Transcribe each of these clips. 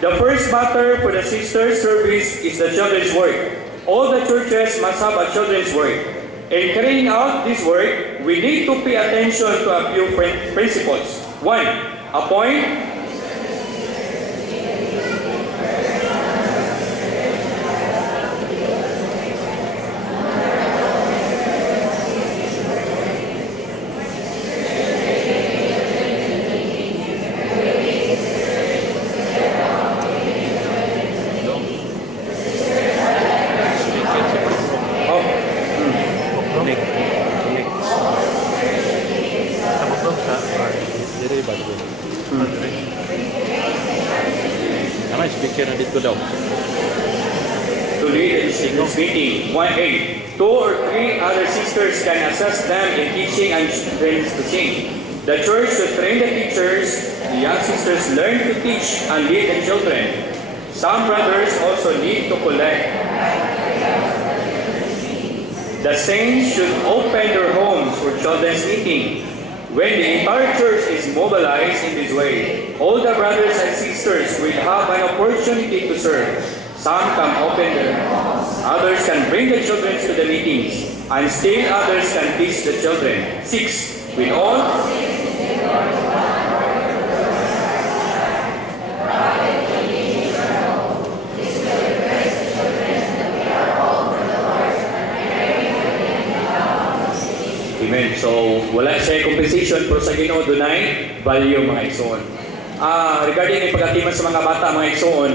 The first matter for the sisters' service is the children's work. All the churches must have a children's work. In carrying out this work, we need to pay attention to a few principles. 1. Appoint. To lead a sister's meeting. 1A. 2 or 3 other sisters can assist them in teaching and trains to sing. The church should train the teachers. The young sisters learn to teach and lead the children. Some brothers also need to collect. The saints should open their homes for children's meeting. When the entire church is mobilized in this way, all the brothers and sisters will have an opportunity to serve. Some can open their homes, others can bring the children to the meetings, and still others can teach the children. 6. With all Amen. So, wala siya compensation pero sa Ginoo dunay value mga igsoon. Regarding yung pag-atiman sa mga bata, mga igsoon,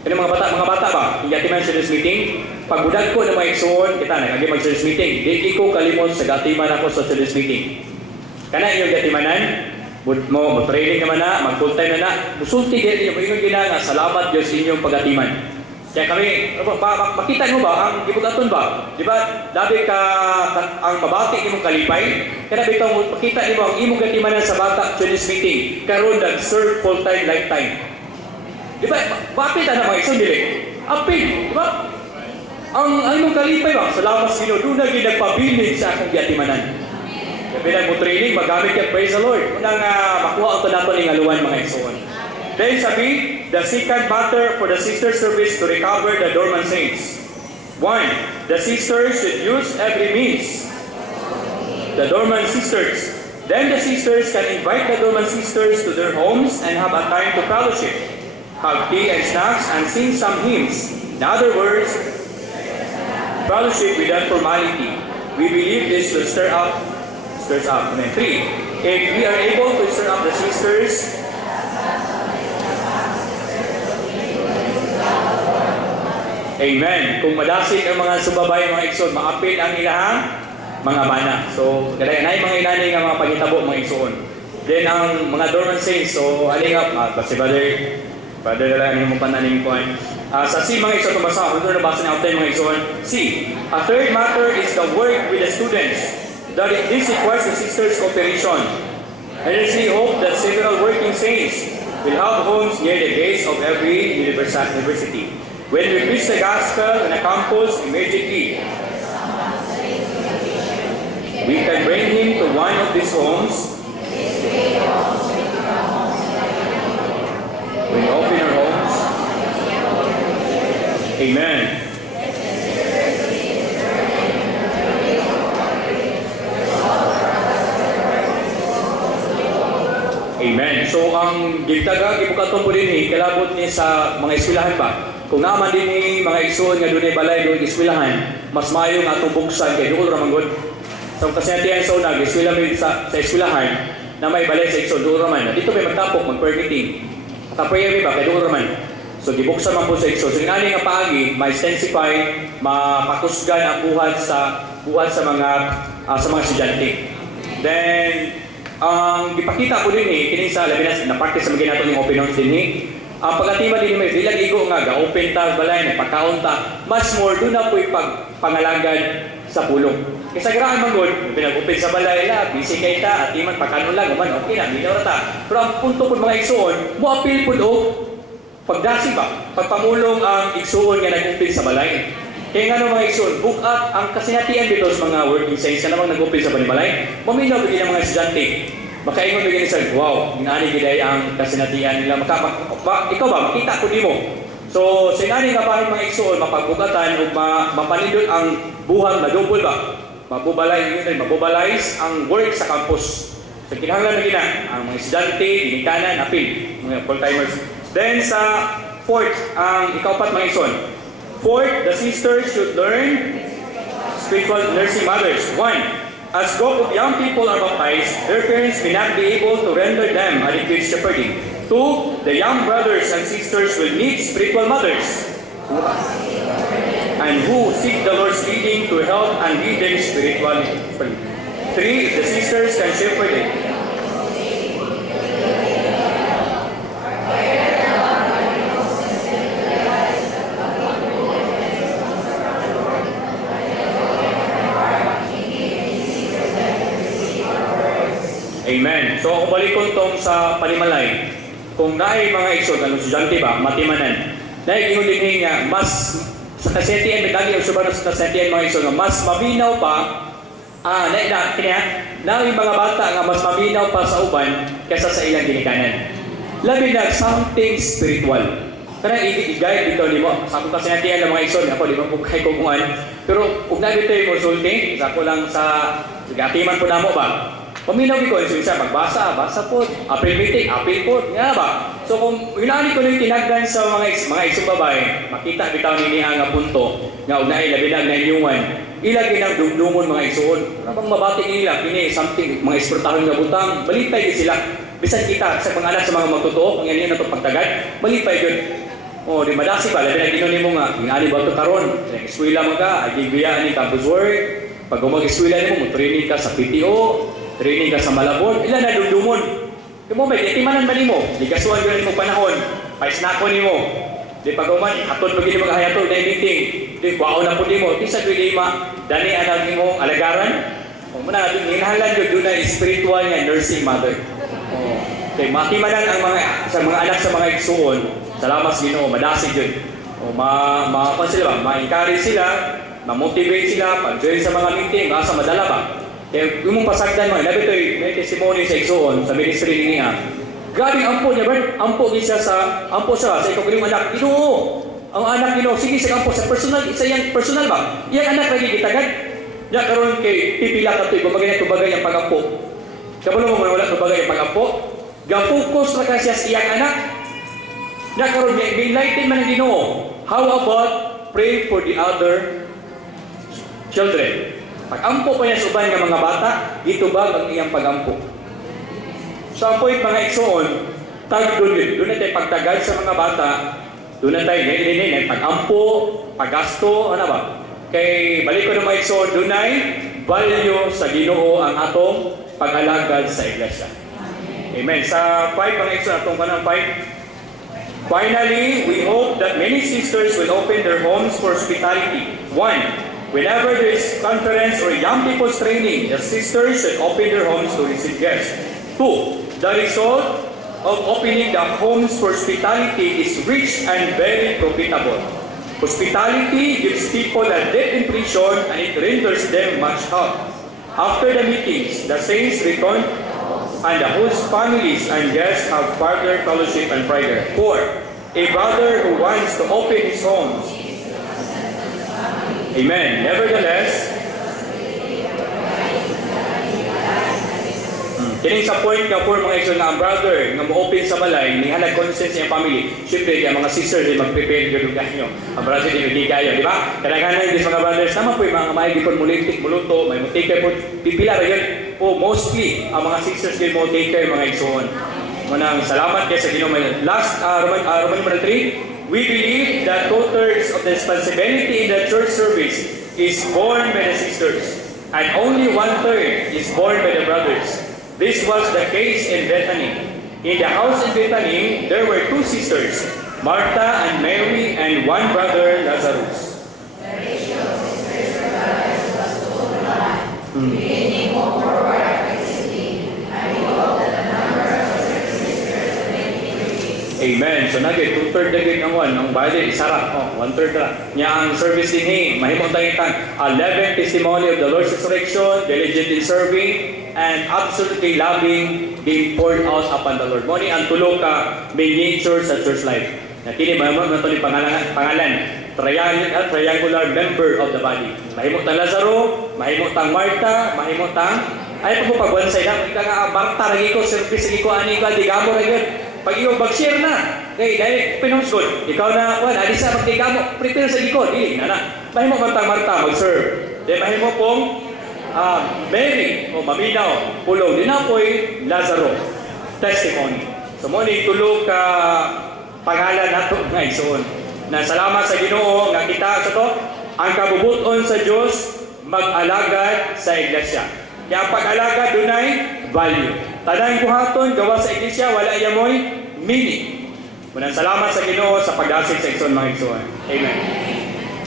mga bata ba? I-atiman sa this meeting. Pag budag ko ng mga igsoon, kita na, kagi mag-service meeting. Di ko kalimot sa gatiman ako sa service meeting. Kana yung gatimanan, training naman na, mag-full time na na, musulti din yung ginanga, salamat Diyos inyong pag-atiman. Kaya kami, makita mo ba, ang gibugaton ba? Di ba, dabi ka, ang mabati imong kalipay, kaya dabi ka, makita mo ang imong gatimanan sa bata service meeting, karon nag-serve full-time, lifetime. Di ba, bakit na mga isang dili? Apil, di ba? Ang imong kalipay ba, salamat sa Ginoo, doon na ginagpabilin sa akong gatimanan. Kaya bilang mo training, magamit ka, praise the Lord. Unang makuha ang nato ng aluan mga igsoon. Then sabi, the second matter for the sister service to recover the dormant saints. 1. The sisters should use every means. The dormant sisters. Then the sisters can invite the dormant sisters to their homes and have a time to fellowship, have tea and snacks, and sing some hymns. In other words, fellowship without formality. We believe this will stirs up. And then 3. If we are able to stir up the sisters, amen. Kung madasig ang mga subabay, mga igsoon, maapil ang ilahang mga bana. So, kaya na yung mga inanay nga mga pagitabo, mga igsoon. Then, ang mga dormant saints, so, alingap, kasi brother lang yung mga pananing point. Sa C, mga igsoon, tumasa, kung doon nabasa niya mga igsoon. C, a third matter is the work with the students. This requires the sisters' cooperation. I really hope that several working saints will have homes near the gates of every university. When we preach the gospel on a campus, immediately we can bring him to one of these homes. We open our homes. Amen. Amen. So, ang gibtaga, ibukaton po din kalabot ni sa mga eskwelahan ba? Kung naman din ni mga igsoon nga doon ay balay doon eskwelahan, mas mayo nga itong buksan kay doon ramang good. So, kasi natin sa unag, sa eskwelahan na may balay sa igsoon, doon raman. Dito may magtapok, mag-permitting. Kaprayer ba, kay doon raman. So, gibuksan man po sa igsoon. So, nga paagi, ma-intensify, mapakusgan ang buhat sa mga estudyante. Then, ang gipakita ko din kini sa labi na practice sa mga nato ning opinions din ang pagatiman din may bilang igo nga ga-open ta balay na pagkaon ta mas more do na po'y pangalagan sa pulong. Kaya sa graan man gud pinag-open sa balay la busy kay ta at iman pagkanon lang man okay na bitaw ta. Pero ang punto pud mga igsoon mo apil pud og pagdasi ba pagpamulong ang igsoon nga nag-open sa balay. Kaya nga mga igsoon, book up ang kasinatian dito sa mga working saints na namang nag-open sa balay. Maminaw bigyan ng mga estudyante. Makaingon bigyan sa wow, ingani giday ang kasinatian nila. Ikaw ba makita ko nimo. So sinani nga bahay mga igsoon mapagbugatan ug mapanindot ang buhang madubol ba. Mabubalay ang work sa campus. So kinahanglan na gina ang mga estudyante, ginikanan, apil, mga full-timers. Then sa fourth, ang ikaapat mga igsoon. Fourth, the sisters should learn spiritual nursing mothers. 1. As group of young people are baptized, their parents may not be able to render them adequate shepherding. 2. The young brothers and sisters will need spiritual mothers and who seek the Lord's leading to help and lead them spiritually. 3. The sisters can shepherd them. Amen. So kung balikon tong sa panimalay, kung naay mga igsoon, ang estudyante ba, matimanan, naay gingon din nga, mas sa kasetian, may dagi ang subaran sa kasetian mga igsoon, mas maminaw pa, naay mga bata nga mas maminaw pa sa uban kaysa sa ilang ginikanan. Labi na, something spiritual. Karang i-guide dito ni mo. Sa akong kasetian lang mga igsoon, ako di ba po kay kukuhan, pero kung na dito yung consulting, sa ako lang sa gatiman po na mo ba, paminaw ko yung siya, magbasa, basa po, apil meeting, apil po, nga ba? So kung inani ko na yung tinagdan sa mga isang babae, makita bitaw ni niya nga punto, nga unay, labinag na inyungan, ilagay ng dumdumon mga isuon. Ano bang mabati nila, kini something, mga ekspertahon nga butang, balipay din sila. Bisan kita, sa mga anak sa mga magtotoo, kung yan yun na ito pagtagad, balipay yun. O, di madasi ba, labinag ginunin mo nga, inani ba ito karon? Eskwila mo ka, agibiyaan ni campus work, pag umag-eskwila mo, training ka sa PTO, training ka sa Malabon, ilan na dumdumon. Kaya mo, may itimanan ba ni mo? Ligasuan yun mo panahon, paisnako ni mo. Di pag-uman, hatod pag hindi magkahayatol na meeting, di kuwaon na po di mo, di sa lima, dani anak ni mo alagaran. O muna, hinahalan yun, doon na spiritual nga nursing mother. Okay, matimanan ang mga anak sa mga igsuon, salamat sa Ginoo, madasig yun. O sila ba? Ma-encourage sila, ma-motivate sila, pag-join sa mga meeting, sa madala ba? Kaya yung mong pasagdan mo, nabi ito may testimony sa igsoon, sa ministry niya. Grabe ampo niya, Bert. Ampo siya sa ikaw kanyang anak. Ginoo, ang anak Ginoo, sige sa ampo, sa personal, isa yan, personal ba? Iyang anak lagi gitagad. Ya karon kay pipila ka ito, ibabagay na tubagay ang pag-ampo. Kabalo mo wala tubagay ang pag-ampo? Ga-focus na ka siya sa iyang anak. Ya karon may enlighten man ang Ginoo. How about pray for the other children? Pag-ampo pa niya sa uban ng mga bata, dito ba ang iyang pag-ampo? Sa point mga igsoon, doon na tayo pagtagal sa mga bata, doon na tayo ganyan, pag-ampo, pag-gasto, ano ba? Kay balik ko na mga igsoon, doon ay value sa Ginoo ang atong pag-alagad sa iglesia. Amen. Sa 5 mga igsoon, atong kanang 5. Finally, we hope that many sisters will open their homes for hospitality. 1. Whenever there is conference or young people's training, the sisters should open their homes to receive guests. 2. The result of opening the homes for hospitality is rich and very profitable. Hospitality gives people a deep impression and it renders them much help. After the meetings, the saints return and the host families and guests have further fellowship and prayer. 4. A brother who wants to open his homes. Amen. Nevertheless, kining sa point nga for mga igsoon nga ang brother nga mo-open sa balay, ni halag consent sa family. Siyempre, ang mga sisters ay mag-prepare yung lugar nyo. Ang brother hindi kayo, di ba? Kadang-kadang yung mga brothers, sama po yung mga maigi po mulintik, muluto, may take po, pipila rin yun. O mostly, ang mga sisters din mo take care mga igsoon. Manang salamat kayo sa Ginoo. Last, Roman 3, we believe that 2/3 of the responsibility in the church service is borne by the sisters, and only 1/3 is borne by the brothers. This was the case in Bethany. In the house in Bethany, there were 2 sisters, Martha and Mary, and 1 brother, Lazarus. The ratio of sisters to brothers was 2:1. Beginning forward by 16, and we hope that the number of sisters will increase. Amen. So nagit 2/3 dagit ang ang bali isara. 1/3 ra. Nya ang service din mahimong tangitan 11 testimony of the Lord's resurrection, diligent in serving, and absolutely loving being poured out upon the Lord. Mo ni ang tulo ka main nature sa church life. Na kini mahimong nato ni pangalan triangular member of the body. Mahimong tang Lazaro, mahimong tang Marta, mahimong tang ay pagbansay na ika nga Marta lagi ko service lagi ko ani ka digamo ra gyud. Pag ikaw mag-share na, kay dahil pinungsod, ikaw na adi sa magdigamo, prepare sa likod, dili na. Mahimong tang Marta mag-serve. Then mahimong pong Mary o maminaw, pulong din apoy Lazaro. Testimony. So mo ni tulo ka pangalan nato nga igsoon. Na salamat sa Ginoo nga kita sa to ang kabubuton sa Dios mag-alagad sa iglesia. Kaya pag-alagad dunay value. Tanang buhaton gawa sa iglesia wala yamoy meaning. Muna salamat sa Ginoo sa pagdasig sa igsoon mga igsoon. Amen.